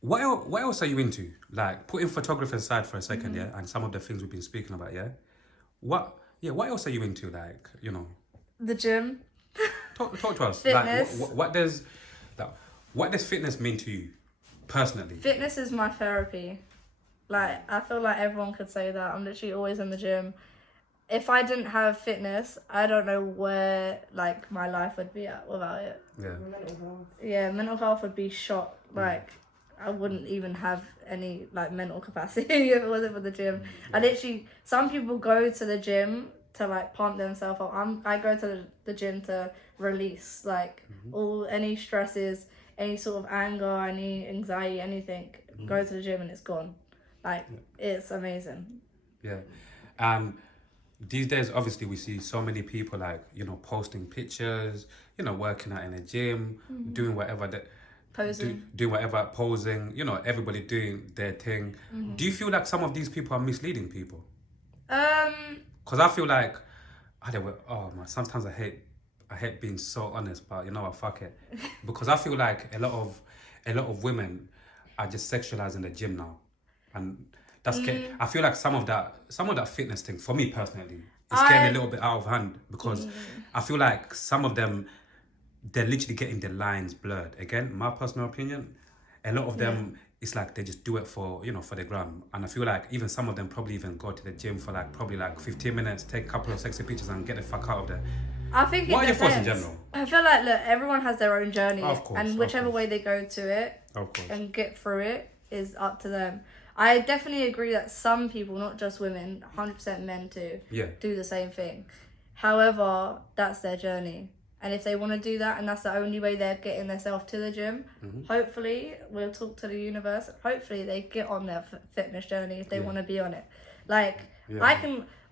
What else are you into? Like, putting photography aside for a 2nd yeah, and some of the things we've been speaking about, yeah. What else are you into? Like, The gym. talk to us. Fitness. Like, what does fitness mean to you personally? Fitness is my therapy. Like, I feel like everyone could say that. I'm literally always in the gym. If I didn't have fitness, I don't know where, like, my life would be at without it. Yeah. Yeah, mental health would be shot. Like, I wouldn't even have any, like, mental capacity if it wasn't for the gym. I literally, some people go to the gym to, like, pump themselves up. I go to the gym to release, like, any stresses, any sort of anger, any anxiety, anything. Go to the gym and it's gone. Like, it's amazing. Yeah. These days, obviously, we see so many people, like, posting pictures, working out in a gym, doing whatever that... Posing. Doing whatever, posing, everybody doing their thing. Do you feel like some of these people are misleading people? Because I feel like, sometimes I hate being so honest, but you know what, fuck it. Because I feel like a lot of women are just sexualizing the gym now. And that's I feel like some of that fitness thing, for me personally, is getting a little bit out of hand, because I feel like some of them, they're literally getting the lines blurred. Again, my personal opinion, a lot of them, it's like they just do it for, for the gram. And I feel like even some of them probably even go to the gym for probably 15 minutes, take a couple of sexy pictures and get the fuck out of there. I think what it are your thoughts depends. in general? I feel like, look, everyone has their own journey. Of course, and whichever way they go to it and get through it is up to them. I definitely agree that some people, not just women, 100% men too, do the same thing. However, that's their journey. And if they want to do that, and that's the only way they're getting themselves to the gym, hopefully, we'll talk to the universe, hopefully they get on their fitness journey if they want to be on it. Like,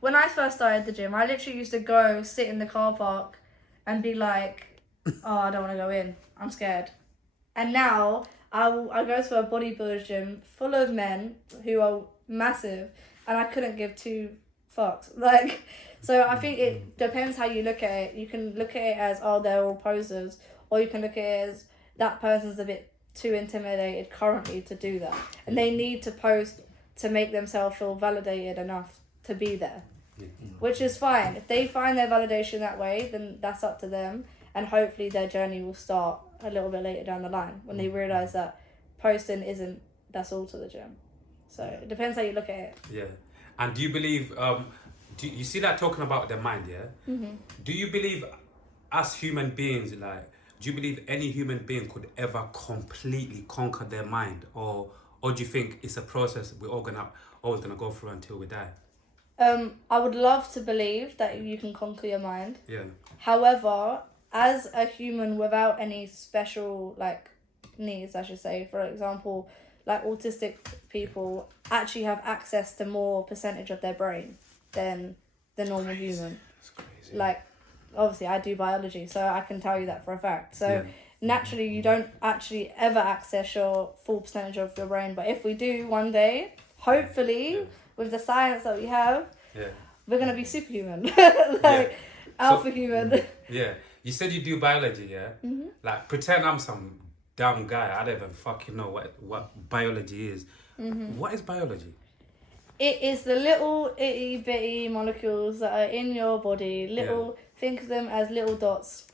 when I first started the gym, I literally used to go sit in the car park and be like, oh, I don't want to go in, I'm scared. And now, I go to a bodybuilder's gym full of men who are massive, and I couldn't give two fucks. Like... So I think it depends how you look at it. You can look at it as, oh, they're all posers. Or you can look at it as, that person's a bit too intimidated currently to do that. And they need to post to make themselves feel validated enough to be there. Which is fine. If they find their validation that way, then that's up to them. And hopefully their journey will start a little bit later down the line, when they realise that posting isn't, that's all to the gym. So it depends how you look at it. Yeah. And do you believe... do you see that talking about the mind, yeah? Do you believe, as human beings, do you believe any human being could ever completely conquer their mind? Or do you think it's a process we're always gonna go through until we die? I would love to believe that you can conquer your mind. Yeah. However, as a human without any special, needs, I should say, for example, autistic people actually have access to more percentage of their brain than the normal human. That's crazy. Obviously I do biology, so I can tell you that for a fact. So naturally you don't actually ever access your full percentage of your brain, but if we do one day, hopefully with the science that we have, we're gonna be superhuman. Alpha human. Yeah. You said you do biology, yeah? Pretend I'm some dumb guy, I don't even fucking know what biology is. What is biology? It is the little itty bitty molecules that are in your body. Think of them as little dots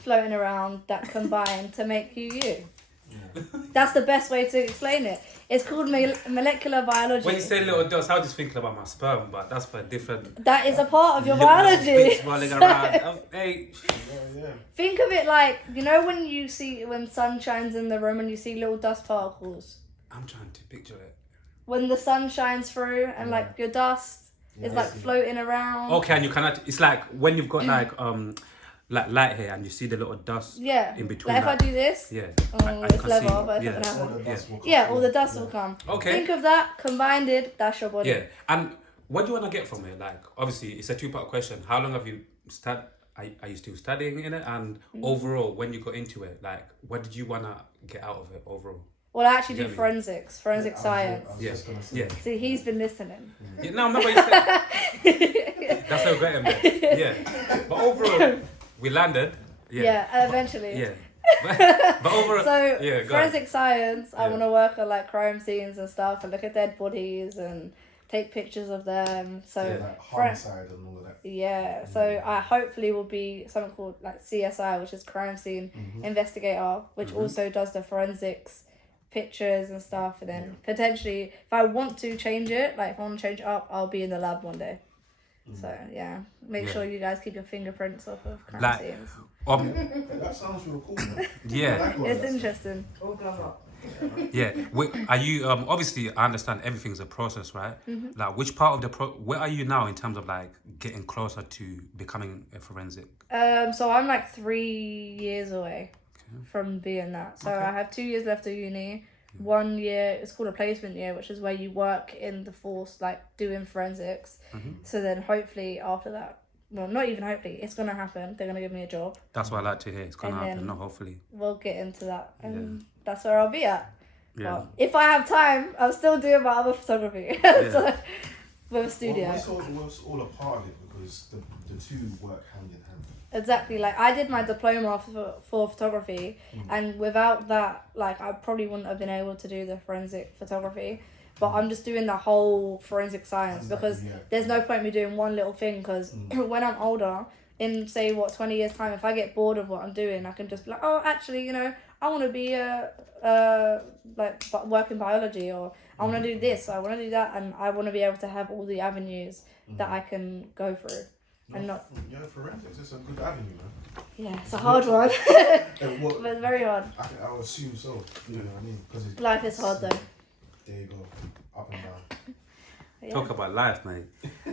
floating around that combine to make you. Yeah. That's the best way to explain it. It's called molecular biology. When you say little dots, I was just thinking about my sperm, but that's for a different... That is a part of your biology. Rolling around. Hey. Think of it like, when sun shines in the room and you see little dust particles. I'm trying to picture it. When the sun shines through and your dust is floating around. Okay, and you cannot. It's like when you've got light here and you see the little dust. In between. If I do this. Yeah. Oh, it's level, but it's not gonna happen. All the dust will come. Okay. Think of that combined. That's your body. Yeah, and what do you want to get from it? Obviously, it's a two-part question. How long have you studied? Are you still studying in it? And overall, when you got into it, what did you want to get out of it overall? Well, I actually do forensic science. Yeah. See, he's been listening. Yeah, no, remember you said... That's how great I'm there. Yeah. But overall, we landed. Yeah, eventually. Yeah. but over. So yeah, forensic science, I want to work on like crime scenes and stuff, and look at dead bodies and take pictures of them. So like homicide and all of that. Yeah, so I hopefully will be something called like CSI, which is crime scene investigator, which also does the forensics pictures and stuff. And then potentially, if I want to change it, like if I want to change it up, I'll be in the lab one day. So yeah, make sure you guys keep your fingerprints off of crime scenes. That sounds real cool, man. Yeah, it's interesting. All gloves up. Yeah. Are you obviously I understand everything's a process, right? Like which part of the where are you now in terms of like getting closer to becoming a forensic? So I'm like 3 years away from being that. So I have 2 years left of uni. 1 year, it's called a placement year, which is where you work in the force, like doing forensics. So then hopefully after that, well, not even hopefully, it's going to happen. They're going to give me a job. That's what I like to hear. It's going to happen, not hopefully. We'll get into that. And that's where I'll be at. Yeah. Well, if I have time, I'm still doing my other photography. So, with a studio. What's all a part of it, because the two work hand in hand. Exactly. Like, I did my diploma for photography, and without that, like, I probably wouldn't have been able to do the forensic photography. But I'm just doing the whole forensic science because there's no point me doing one little thing, because when I'm older, in say 20 years time, if I get bored of what I'm doing, I can just be like, oh, actually, you know, I want to be work in biology, or I want to do this, or I want to do that, and I want to be able to have all the avenues that I can go through. And not forensics, it's a good avenue, man. Yeah, it's a hard one. But it's very hard. I would assume so. You know what I mean? Because life is hard though. There you go, up and down. Talk about life, mate.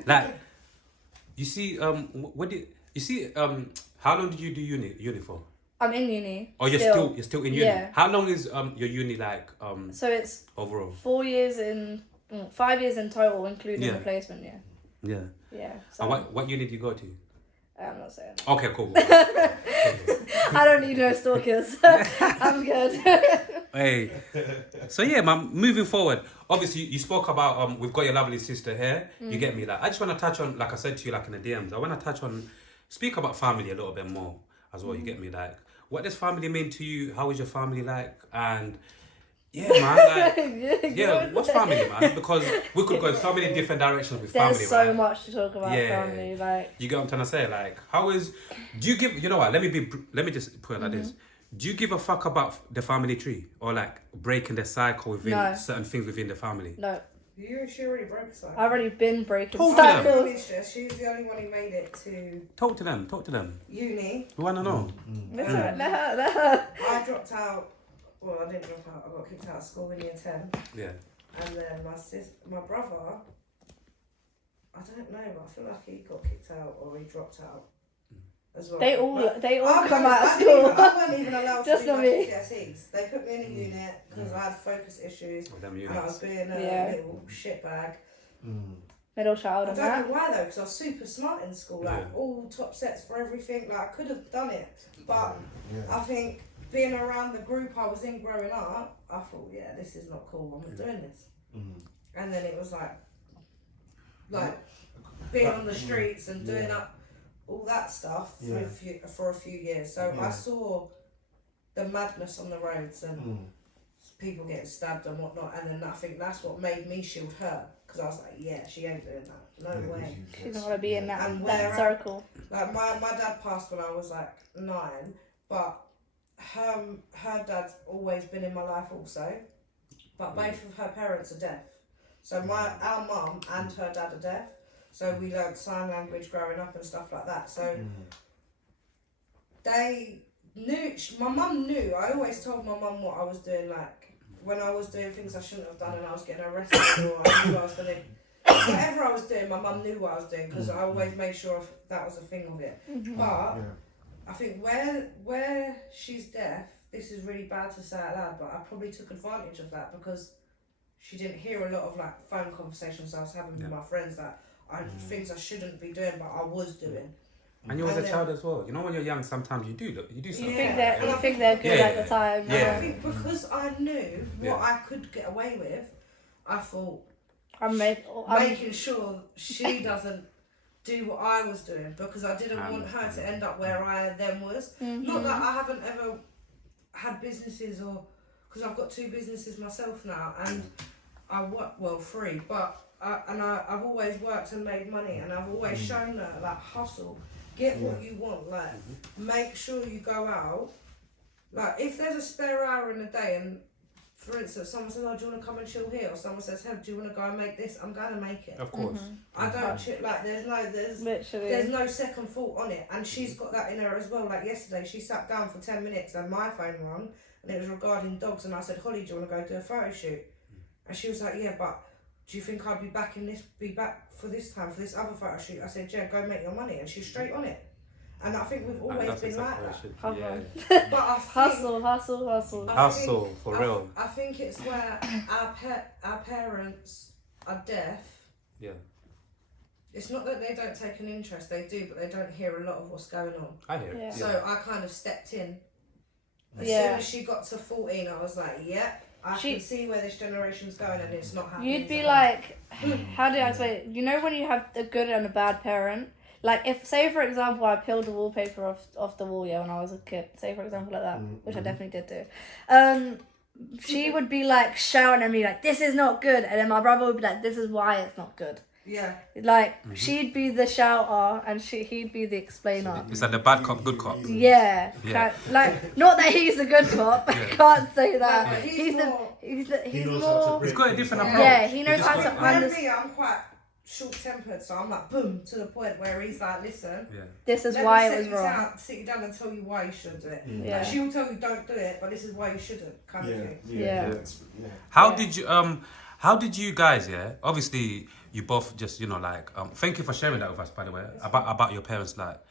Like, you see, how long did you do uni for? I'm in uni. Oh, you're still in uni. Yeah. How long is your uni like? So it's overall 4 years 5 years in total, including the placement. Yeah. Yeah. Yeah. So and what uni did you go to? I'm not saying. Okay, cool. I don't need no stalkers. I'm good. Hey. So yeah, man, moving forward. Obviously, you spoke about we've got your lovely sister here. You get me? Like, I just want to touch on, like I said to you, like in the DMs, I want to speak about family a little bit more as well. You get me? Like, what does family mean to you? How is your family like? And yeah, man, like, what's family, man? Because we could go in so many different directions with family, There's so much to talk about family, like. You get what I'm trying to say? Like, do you give, you know what, let me just put it like this. Do you give a fuck about the family tree? Or like breaking the cycle within certain things within the family? No. She already broke a cycle. I've already been breaking cycles. She's the only one who made it to... Talk to them. Uni. We want to know. Let her. I dropped out. Well, I didn't drop out. I got kicked out of school in year 10. Yeah. And then my brother, I don't know, but I feel like he got kicked out or he dropped out as well. They all come out of school. I wasn't even allowed to do my GCSEs. They put me in a unit because I had focus issues and I was being a little shitbag. Middle child. I don't know why though, because I was super smart in school, like all top sets for everything. Like I could have done it, but I think being around the group I was in growing up, I thought, this is not cool. I'm not doing this. And then it was like being on the streets and doing up all that stuff for a few years. So I saw the madness on the roads and people getting stabbed and whatnot. And then I think that's what made me shield her. Because I was like, she ain't doing that. No way. She don't want to be in that circle. Like my dad passed when I was like 9, but her dad's always been in my life also. But both of her parents are deaf. So our mum and her dad are deaf. So we learned sign language growing up and stuff like that. So they knew, my mum knew. I always told my mum what I was doing, like when I was doing things I shouldn't have done and I was getting arrested or I knew I was doing whatever I was doing, my mum knew what I was doing because I always made sure that was a thing of it. But I think where she's deaf, this is really bad to say out loud, but I probably took advantage of that because she didn't hear a lot of like phone conversations I was having with my friends that things I shouldn't be doing, but I was doing. And you was a child as well. You know, when you're young, sometimes you do something. You think they're good at the time. Yeah. I think because I knew what I could get away with, I thought I'm making sure she doesn't do what I was doing because I didn't want her to end up where I then was. Not that I haven't ever had businesses or because I've got 2 businesses myself now and I work 3, but I've always worked and made money and I've always shown her like hustle, get what you want, like make sure you go out. Like if there's a spare hour in the day and for instance someone says, oh, do you want to come and chill here, or someone says, hey, do you want to go and make this, I'm gonna make it. Of course. I don't like there's no second thought on it, and she's got that in her as well. Like yesterday she sat down for 10 minutes and my phone rang and it was regarding dogs and I said, Holly, do you want to go do a photo shoot? And she was like, yeah, but do you think I'd be back for this time for this other photo shoot? I said, yeah, go make your money, and she's straight on it. And I think we've always been like that. Yeah. But I think, hustle for real. I think it's where our parents are deaf. Yeah. It's not that they don't take an interest, they do, but they don't hear a lot of what's going on. I hear it. Yeah. So I kind of stepped in. As soon as she got to 14, I was like, yeah, I can see where this generation's going and it's not happening. You'd be like, how do I say it? You know when you have a good and a bad parent? Like, if, say for example, I peeled the wallpaper off the wall, when I was a kid. Say for example like that, which I definitely did do. She would be like shouting at me like, this is not good. And then my brother would be like, this is why it's not good. Yeah. Like, she'd be the shouter and he'd be the explainer. Is that the bad cop, good cop? Yeah. Like, not that he's a good cop. I can't say that. No, he's more... He's got a different approach. Yeah, he knows how to understand. I'm quite short-tempered, so I'm like, boom, to the point where he's like, listen, this is why it was wrong. Sit you down and tell you why you shouldn't do it. Yeah. Like, she'll tell you don't do it, but this is why you shouldn't, kind of thing. Yeah. How did you guys, obviously you both just, thank you for sharing that with us, by the way, about your parents, like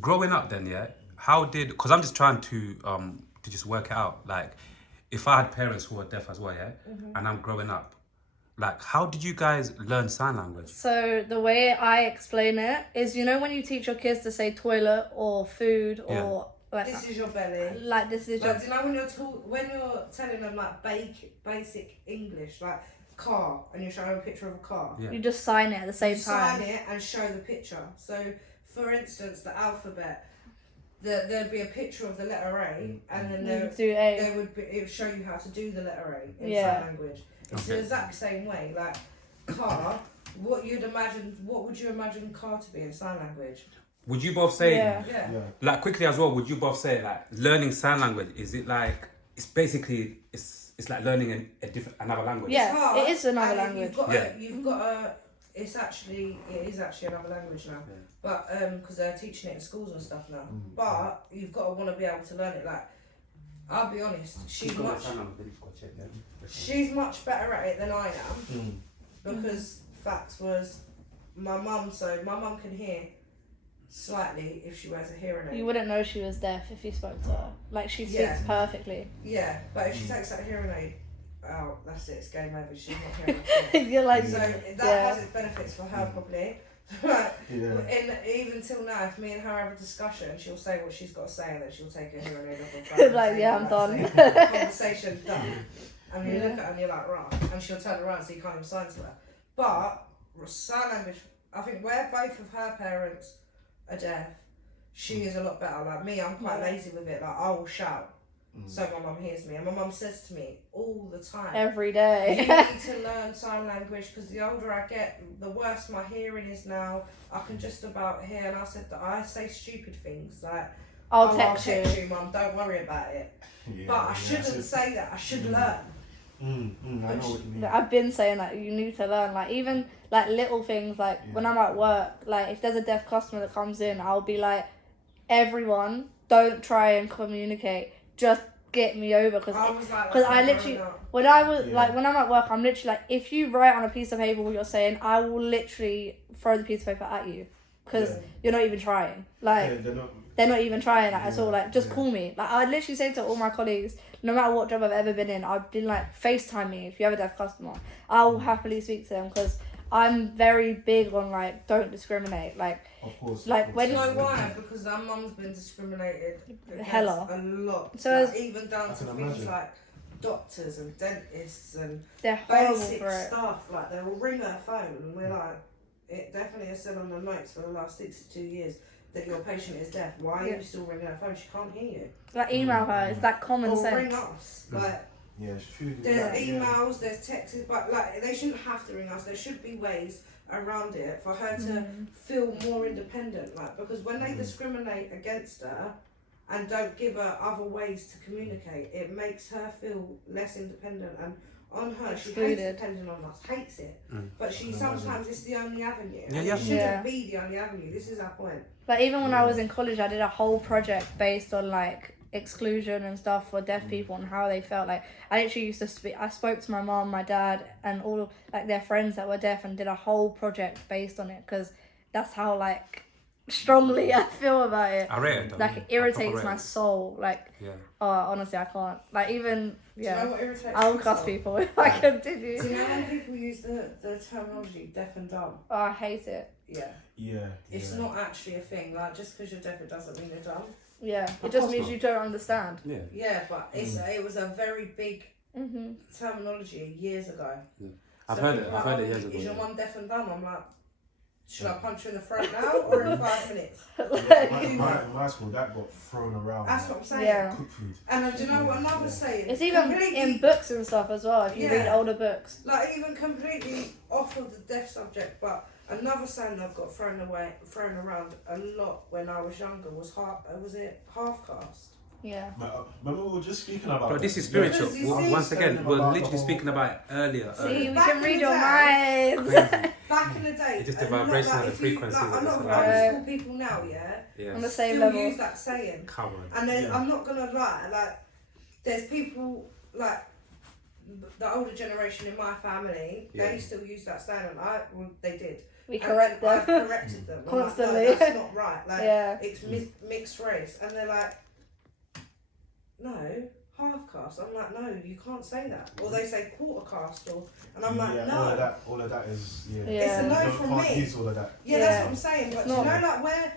growing up then, because I'm just trying to just work it out, like if I had parents who were deaf as well, and I'm growing up, like, how did you guys learn sign language? So the way I explain it is, when you teach your kids to say toilet or food or like this is your belly. Like this is your. Do you know when you're telling them like basic English, like car, and you're showing them a picture of a car. You just sign it at the same time. Sign it and show the picture. So, for instance, the alphabet. There'd be a picture of the letter A, and then it would show you how to do the letter A in sign language. It's the exact same way. Like car, what would you imagine car to be in sign language? Would you both say, like quickly as well, would you both say like learning sign language, is it like, it's basically, it's like learning another language? Yeah, it is another language. It is actually another language now. Yeah. But, because they're teaching it in schools and stuff now. But you've got to want to be able to learn it. Like, I'll be honest, she's much better at it than I am. Because facts was my mum can hear slightly if she wears a hearing aid. You wouldn't know she was deaf if you spoke to her. Like, she speaks perfectly. Yeah, but if she takes that hearing aid out, that's it, it's game over. She's not hearing. You're like, so that has its benefits for her probably. But even till now, if me and her have a discussion, she'll say what she's got to say, and then she'll take her hearing aid off. Like, I'm done. Conversation done. And you look at her and you're like, right, and she'll turn around so you can't even sign to her. But sign language, I think where both of her parents are deaf, she is a lot better. Like me, I'm quite lazy with it. Like I will shout so my mum hears me, and my mum says to me all the time, every day, you need to learn sign language because the older I get, the worse my hearing is now. I can just about hear, and I said that I say stupid things like, I'll text you, mum, don't worry about it. But I shouldn't say that. I should learn. I know what you mean. I've been saying that you need to learn, like even like little things, like when I'm at work, like if there's a deaf customer that comes in, I'll be like, everyone don't try and communicate, just get me over, because I literally when I'm at work, I'm literally like, if you write on a piece of paper what you're saying, I will literally throw the piece of paper at you because you're not even trying. Like they're not even trying that at all. Like just call me. Like I literally say to all my colleagues, no matter what job I've ever been in, I've been like, FaceTime me if you have a deaf customer. I will happily speak to them because I'm very big on like, don't discriminate. Like, of course. Like when you know why? Because our mum's been discriminated hella a lot. So like, even down to things like doctors and dentists and they're horrible basic for it. stuff. Like they will ring her phone and we're like, it definitely has said on the notes for the last 62 years. that your patient is deaf. Why are you still ringing her phone? She can't hear you. Like, email her. It's that common sense. Or ring us. Like, yeah, it's true. there's emails, there's texts, but like they shouldn't have to ring us. There should be ways around it for her to feel more independent. Like, because when they discriminate against her and don't give her other ways to communicate, it makes her feel less independent and on her, she hates depending on us, hates it. But she sometimes it's the only avenue. And it shouldn't be the only avenue. This is our point. But even when I was in college, I did a whole project based on like exclusion and stuff for deaf people and how they felt. Like, I literally used to I spoke to my mom, my dad, and all like their friends that were deaf, and did a whole project based on it, because that's how like strongly I feel about it. I rate it though. Like, it irritates my soul. Like, honestly, I can't. Like, even Do you know what irritates I'll cuss people if I continue. Do you know when people use the terminology deaf and dumb? Oh, I hate it. Yeah. It's not actually a thing. Like, just because you're deaf, it doesn't mean you're dumb. Yeah, it just means you don't understand. Yeah, but it was a very big terminology years ago. I've heard it years ago. Is your mum deaf and dumb? I'm like, should I punch her in the throat now or in 5 minutes? My school, that got thrown around. That's what I'm saying. Yeah. Cooked food. And do you know what another saying? It's even in books and stuff as well, if you read older books. Like, even completely off of the deaf subject, but another saying that got thrown around a lot when I was younger was half caste? Yeah. Remember we were just speaking about. But this is spiritual. Once again, we're literally speaking about it earlier. See, we can read your minds. Back in the day, it's just the vibration of the frequencies. A lot of old school people now, on the same still level. use that saying. Come on. And then I'm not gonna lie, like, there's people like the older generation in my family. They still use that saying, and they did. We correct them. I've corrected them Constantly. Like, no, that's not right. Like, it's mixed race, and they're like, no, half caste. I'm like, no, you can't say that. Or they say quarter caste, and I'm like, no. All of that is It's a no from me. Use all of that. Yeah, that's what I'm saying. But you know, like, where,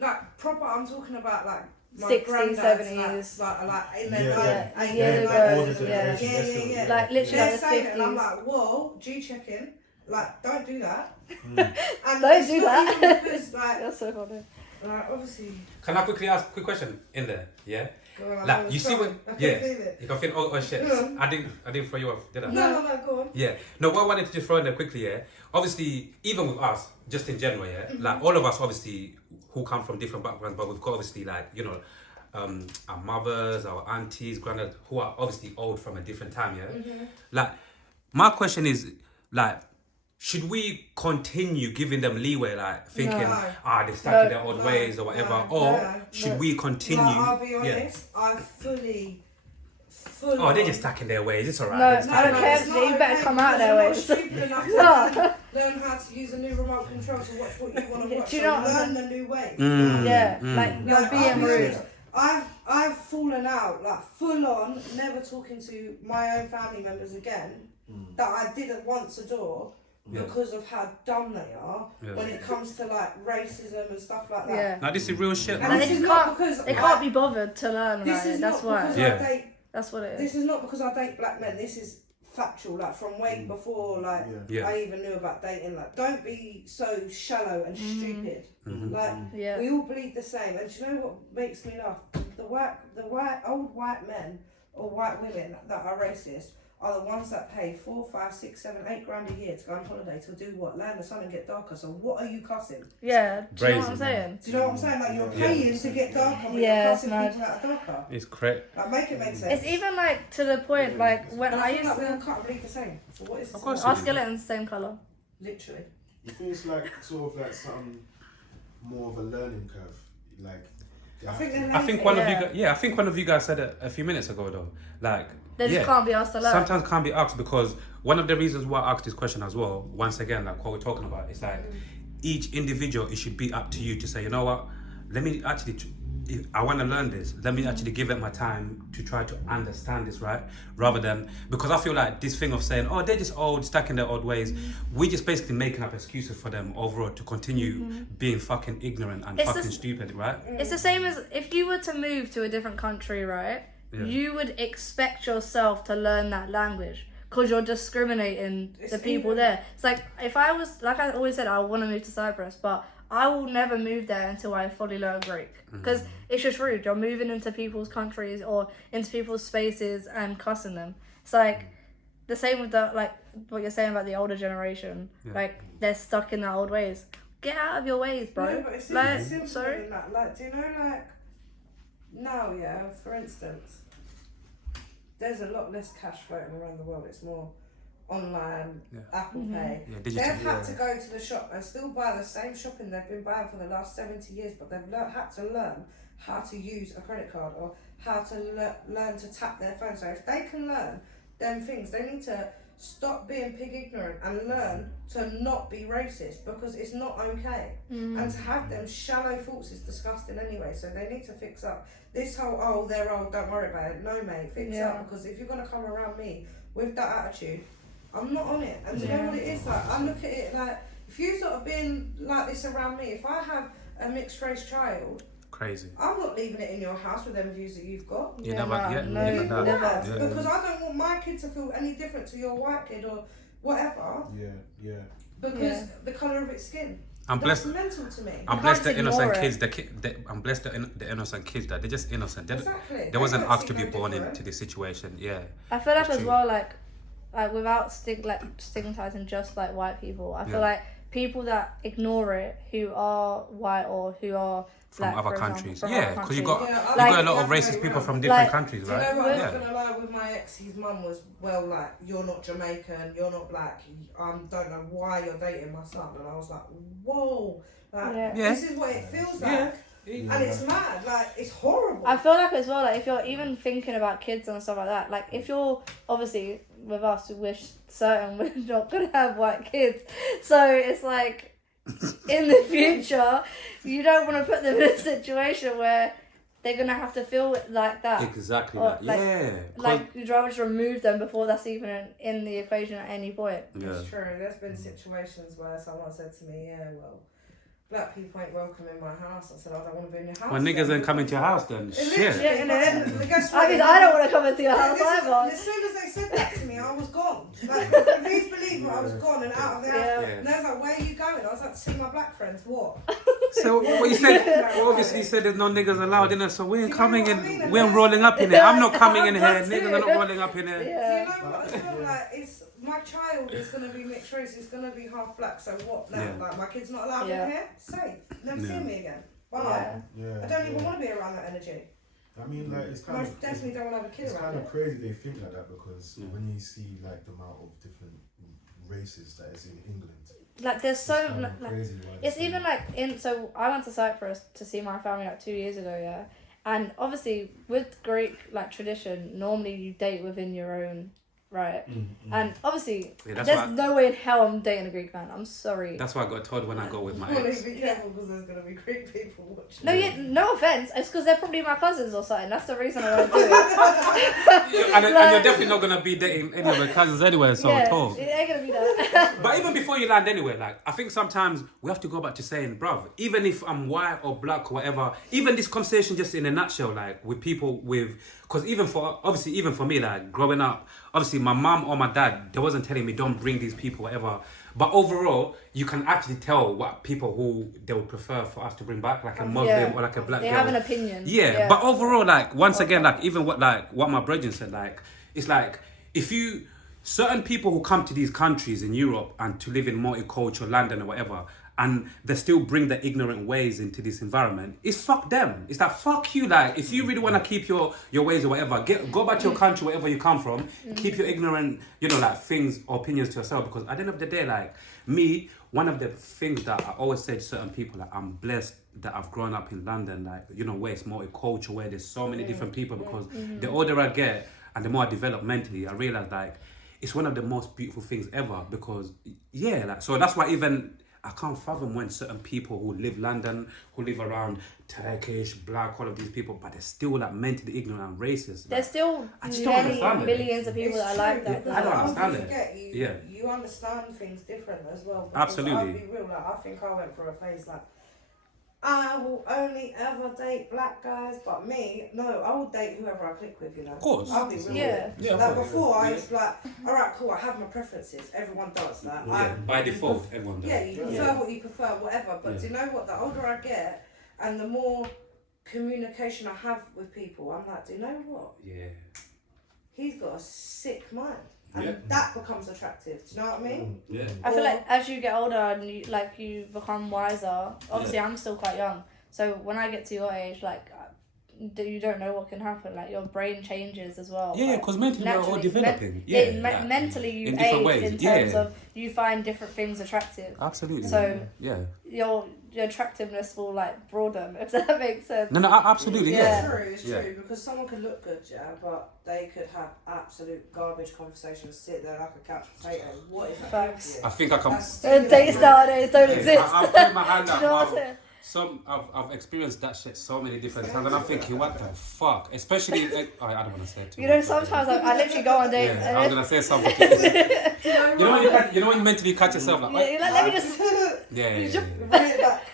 like, proper, I'm talking about like my 60s, 70s, like in their like literally they're like the saying 50s. And I'm like, whoa, G-checking. Like, don't do that. And don't do that. Because, like, that's so funny. Like, obviously. Can I quickly ask a quick question in there? Yeah. On, like, you see what? You can feel. Oh shit! Yeah. I didn't throw you off, did I? No, go on. Yeah. No, what I wanted to just throw in there quickly. Yeah. Obviously, even with us, just in general, like all of us, obviously, who come from different backgrounds, but we've got obviously like our mothers, our aunties, granddads, who are obviously old from a different time. Yeah. Like, my question is, like, should we continue giving them leeway, like thinking, they're stuck in their old ways or whatever, or should we continue? I'll be honest, I fully. Oh, they're just stuck in their ways. It's alright. No, I don't care. You better come out of their ways. Stupid enough to learn how to use a new remote control to watch what you want to watch. Do you know learn the new ways. Like, you're being rude. I've fallen out, like, full on, never talking to my own family members again that I didn't once adore. Because of how dumb they are when it comes to like racism and stuff like that. Yeah. Now this is real shit. And they can't be bothered to learn about it. That's why. That's what it is. This is not because I date black men. This is factual. Like, from way before, like I even knew about dating. Like, don't be so shallow and stupid. Like, we all bleed the same. And do you know what makes me laugh? The old white men or white women that are racist are the ones that pay 4, 5, 6, 7, 8 grand a year to go on holiday to do what? Learn the sun and get darker. So what are you cussing? Yeah, do you know what I'm saying? Do you know what I'm saying? Like, you're paying to get darker, but you're cussing people that are darker. It's correct. Like, make it make sense. It's even like to the point, like when I used like we all to. can't bleed the same. So what is this? Of course. Our skeleton's the same colour. Literally. You think it's like sort of like something more of a learning curve, like. I think one of you guys. Yeah, I think one of you guys said it a few minutes ago though. Like, they just can't be asked to learn. Sometimes can't be asked, because one of the reasons why I asked this question as well, once again, like what we're talking about, it's like each individual, it should be up to you to say, you know what, let me actually, I want to learn this, let me actually give it my time to try to understand this, right? Rather than, because I feel like this thing of saying, oh, they're just old, stuck in their old ways, we're just basically making up excuses for them overall to continue being fucking ignorant and fucking stupid, right? It's the same as if you were to move to a different country, right? You would expect yourself to learn that language because you're discriminating the people there. It's like, if I was, like I always said, I want to move to Cyprus, but I will never move there until I fully learn Greek. Because it's just rude. You're moving into people's countries or into people's spaces and cussing them. It's like the same with like what you're saying about the older generation. Yeah. Like they're stuck in their old ways. Get out of your ways, bro. No, but it's simple sorry? Like, do you know, like, now, yeah, for instance, there's a lot less cash floating around the world. It's more online, Apple Pay. Yeah, digital, they've had to go to the shop and still buy the same shopping they've been buying for the last 70 years, but they've had to learn how to use a credit card or how to learn to tap their phone. So if they can learn them things, they need to stop being pig ignorant and learn to not be racist, because it's not okay. And to have them shallow thoughts is disgusting anyway. So they need to fix up this whole, they're old, don't worry about it. No, mate, fix up, because if you're going to come around me with that attitude, I'm not on it. And you know what it is like? I look at it like, if you sort of been like this around me, if I have a mixed race child, crazy, I'm not leaving it in your house with them views that you've got. Never. Because I don't want my kid to feel any different to your white kid or whatever. Yeah. Because the colour of its skin. I'm blessed. That's mental to me. I'm blessed the innocent kids. I'm blessed the innocent kids that they're just innocent. Exactly. They wasn't asked to be born into this situation. Yeah. I feel like as well, like without stigmatizing just like white people, I feel like people that ignore it, who are white or who are from black, other countries. Because you got a lot of racist people from different countries, right? You know what, I was gonna lie, with my ex, his mum was like, you're not Jamaican, you're not black, don't know why you're dating my son. And I was like, whoa, like this is what it feels like. And it's mad, like, it's horrible. I feel like as well, like, if you're even thinking about kids and stuff like that, like, if you're, obviously, with us, we're certain we're not going to have white kids, so it's like, in the future, you don't want to put them in a situation where they're going to have to feel like that. Exactly or, that, Like, you'd rather just remove them before that's even in the equation at any point. Yeah. It's true, there's been situations where someone said to me, black people ain't welcome in my house. I said, I don't want to be in your house. When niggas ain't coming to your house, then shit. I don't want to come into your house either. As soon as they said that to me, I was gone. Like, please believe me, I was gone and out of the house. And they was like, where are you going? I was like, to see my black friends. What? So what you said, obviously you said there's no niggas allowed in there, so we ain't coming in, we ain't rolling up in here. I'm not coming in here, niggas are not rolling up in here. Yeah. You know what I feel like? My child is going to be mixed race, it's going to be half black, so what now? Like, my kid's not allowed in here? Safe. Never see me again. Bye. I don't even want to be around that energy. I mean, like, it's kind of... definitely don't want to have a kid around It's kind of crazy they think like that, because when you see, like, the amount of different races that is in England... Like, there's so... crazy it's even, like, so I went to Cyprus to see my family, like, 2 years ago, and obviously, with Greek, like, tradition, normally you date within your own... Right, and obviously, there's no way in hell I'm dating a Greek man. I'm sorry. That's why I got told when I go with my ex. Be careful, because there's gonna be Greek people watching. No offense. It's because they're probably my cousins or something. That's the reason I want to do it. and you're definitely not gonna be dating any of my cousins anyway. So it ain't gonna be that. But even before you land anyway, like, I think sometimes we have to go back to saying, bruv, even if I'm white or black or whatever, even this conversation just in a nutshell, like, with people with, because even for me, like, growing up, obviously my mum or my dad, they wasn't telling me don't bring these people, whatever. But overall, you can actually tell what people who they would prefer for us to bring back, like a Muslim or like a black girl. They have an opinion. Yeah, but overall, like, once again, like, even what my brethren said, like, it's like, if you, certain people who come to these countries in Europe and to live in multicultural London or whatever, and they still bring the ignorant ways into this environment, it's fuck them. It's like, fuck you. Like, if you really want to keep your ways or whatever, go back to your country, wherever you come from, keep your ignorant, like, things or opinions to yourself. Because at the end of the day, like, me, one of the things that I always say to certain people, like, I'm blessed that I've grown up in London, like, where it's multicultural, where there's so many different people, because the older I get and the more I develop mentally, I realize, like, it's one of the most beautiful things ever, because, like, so that's why even... I can't fathom when certain people who live London, who live around Turkish, black, all of these people, but they're still, like, mentally ignorant and racist. There's still millions of people that are like that. I don't understand it. You understand things different as well. Absolutely. I'll be real, like, I think I went through a phase, like, I will only ever date black guys, but me, no, I will date whoever I click with, you know. Of course. I'll be real. Yeah. Like before, I used to like, alright, cool, I have my preferences. Everyone does that. By default, everyone does. Yeah, you prefer what you prefer, whatever. But do you know what? The older I get, and the more communication I have with people, I'm like, do you know what? Yeah. He's got a sick mind. And that becomes attractive. Do you know what I mean? Yeah. I feel like as you get older and you become wiser. Obviously, I'm still quite young, so when I get to your age, like you don't know what can happen. Like your brain changes as well. Yeah, because mentally we're all developing. Mentally you in different age ways. in terms of you find different things attractive. Absolutely. So your attractiveness will like broaden, if that makes sense. No, absolutely. Yeah. It's true because someone could look good, but they could have absolute garbage conversations, sit there like a couch potato. What is that? Facts. I think I can. Dates nowadays don't exist. I'll put my hand up. You know what I'm saying? I've experienced that shit so many different times, and I'm thinking, what the fuck? Especially, like, I don't want to say it too You know, much, sometimes I literally go on dates. I was gonna say something. you know when you mentally catch yourself like, let me just.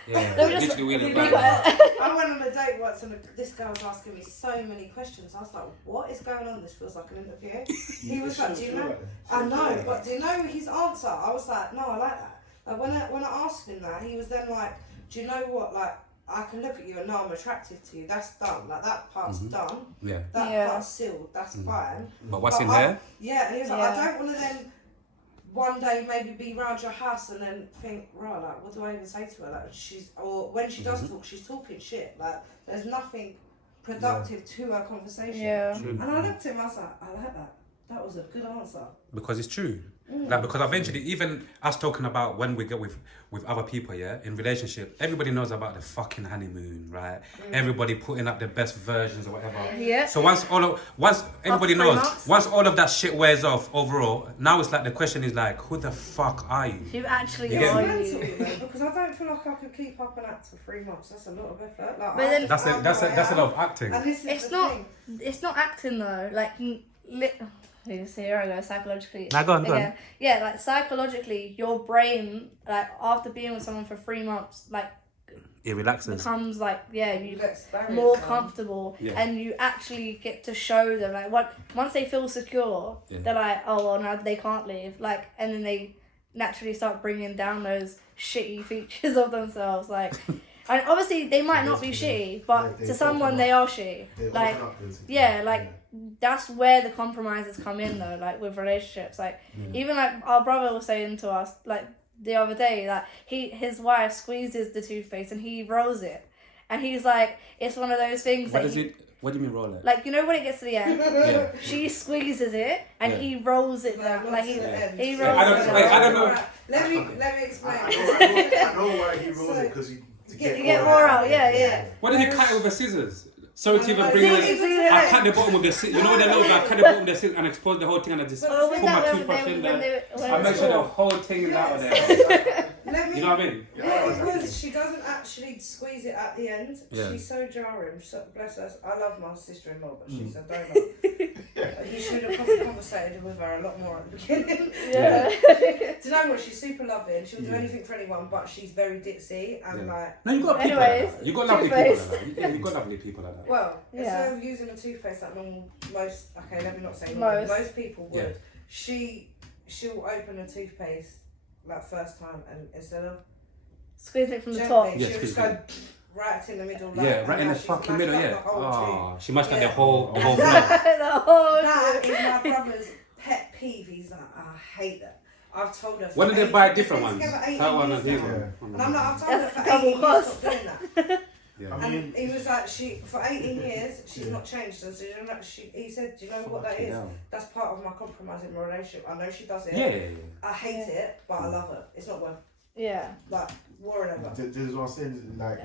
Literally wheel it back. I went on a date once, and this guy was asking me so many questions. I was like, what is going on? This feels like an interview. He was like, do you know? I know, but do you know his answer? I was like, no, I like that. Like when I asked him that, he was then like, do you know what? Like, I can look at you and know I'm attractive to you. That's done. Like, that part's done. Yeah. That part's sealed. That's fine. But what's in there? Yeah, and he was like, I don't want to then one day maybe be round your house and then think, right, like, what do I even say to her? Like, or when she does talk, she's talking shit. Like, there's nothing productive to her conversation. Yeah. And I looked at him, I was like, I like that. That was a good answer. Because it's true. Like, because eventually, even us talking about when we get with other people, in relationship, everybody knows about the fucking honeymoon, right? Everybody putting up the best versions or whatever. Yeah. So once everybody knows, once all of that shit wears off overall, now it's like the question is like, who the fuck are you? Who actually You are It's you? mental, though, because I don't feel like I could keep up an act for 3 months. That's a lot of effort. Like, But then- That's a lot of acting. And this is It's the not. thing. It's not acting though. Like, here I go. Psychologically. Now go on. Yeah, like psychologically, your brain, like after being with someone for 3 months, like It relaxes. becomes like you Let's bury more it, comfortable, Yeah. and you actually get to show them like once they feel secure, they're like, oh well, now they can't leave, like, and then they naturally start bringing down those shitty features of themselves, like. And obviously they might not be shitty, but to someone they are shitty. Like, that's where the compromises come in though, like with relationships. Like, even like our brother was saying to us, like the other day, that his wife squeezes the toothpaste and he rolls it. And he's like, it's one of those things What do you mean roll it? like, you know when it gets to the end, she squeezes it and he rolls it down. Like he rolls I don't know. Let me explain. I know why he rolls it, because you get more out, yeah. Why did you cut it with the scissors? Sorry to even bring it. I cut the bottom with the scissors. You know what I know? I cut the bottom with the scissors and expose the whole thing, and I just put my toothbrush in there. I make sure the whole thing is out of there. You know what I mean? Because she doesn't actually squeeze it at the end. Yeah. She's so jarring. So, bless her. I love my sister-in-law, but she's a donut. You should have probably conversated with her a lot more at the beginning. Yeah. Do you know what? She's super loving. She'll do anything for anyone, but she's very ditzy and like. No, you got people like that. You got lovely people like that. Yeah, you got lovely people like that. Well, instead of using a toothpaste like let me not say most people would. She'll open a toothpaste like first time, and instead of squeeze it from the gently, top. she'll just go right in the middle. Like, Yeah, right in the fucking middle. Yeah. Oh, she mashed up the whole floor. That is my brother's pet peeve. He's like, I hate that. I've told her. When did they buy different ones? That one and these And I'm like, I've told her for Double 18 years cost. stop doing that. Yeah. And he was like, for 18 years, she's not changed. So he said, do you know what that is? That's part of my compromise in my relationship. I know she does it. Yeah. I hate it, but I love her. It's not worth. Yeah. Like, war and ever. This is what I'm saying, like.